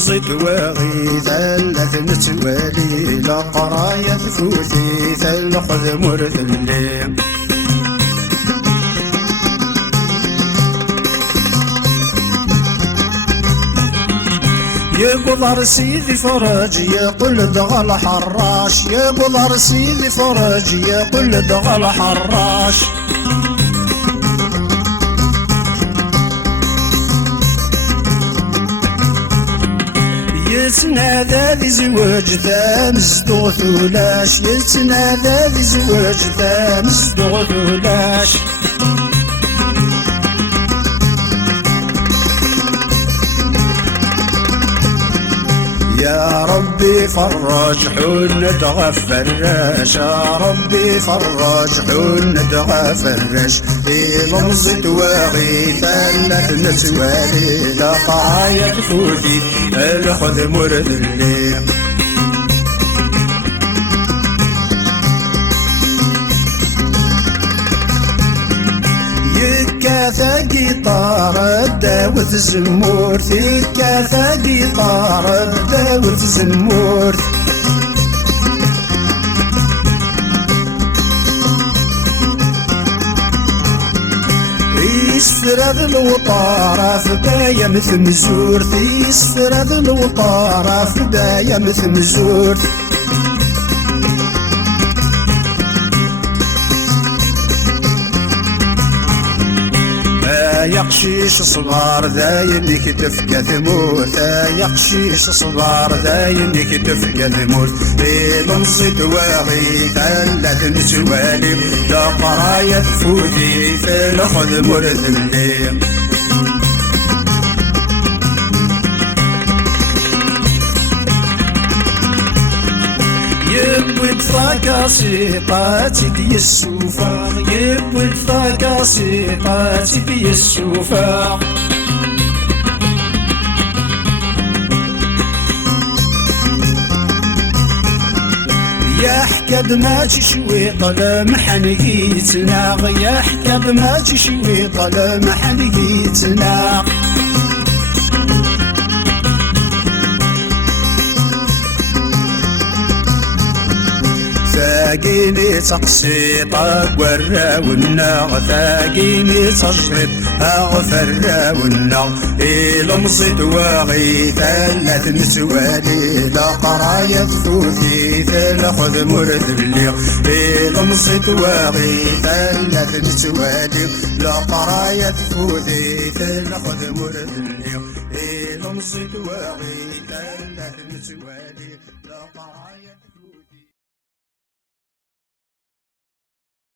المزيد واغي ثلاث نتوالي لا قراية تفوتي ثلخذ مرث الليل يقول سيدي فرج يقول دغى الحراش يقول سيدي فرج يقول دغى الحراش يتنادى ذي زواج ذا مصدوغ ثولاش يتنادى ذي زواج ذا مصدوغ ثولاش يا ربي فرج حن تغفرش يا ربي فرج حن تغفرش في لمزة واغي ثلاث نتوالي لا قاية تفوتي الخذ مرد الليل يكاثا قيطار الداوث زمور يكاثا قيطار الداوث زمور يسفرد الوطارة في باية مثل مزور يسفرد الوطارة في باية مثل مزور يقشيش صبار ذا ينك تفكى ثمور يقشيش صبار ذا ينك تفكى ثمور في لمصة واغي ثلاث نتوالي لا قراية تفوتي في لخذ مرث الليل يبوي ثاقاسي طاتي دي السوفا يبوي ثاقاسي طاتي دي السوفا يا حكاد ما تشوي طلم حنقيتنا يا حكاد ما تشوي طلم حنقيتنا ثاقيني تقسيطك والراونا ثاقيني تجرد أغفراونا لمزيد واغي ثلاث نتوالي لا قراية تفوتي ثلخذ مرث الليل لمزيد واغي ثلاث نتوالي لا قراية تفوتي ثلخذ مرث الليل لمزيد واغي ثلاث نتوالي لا قراية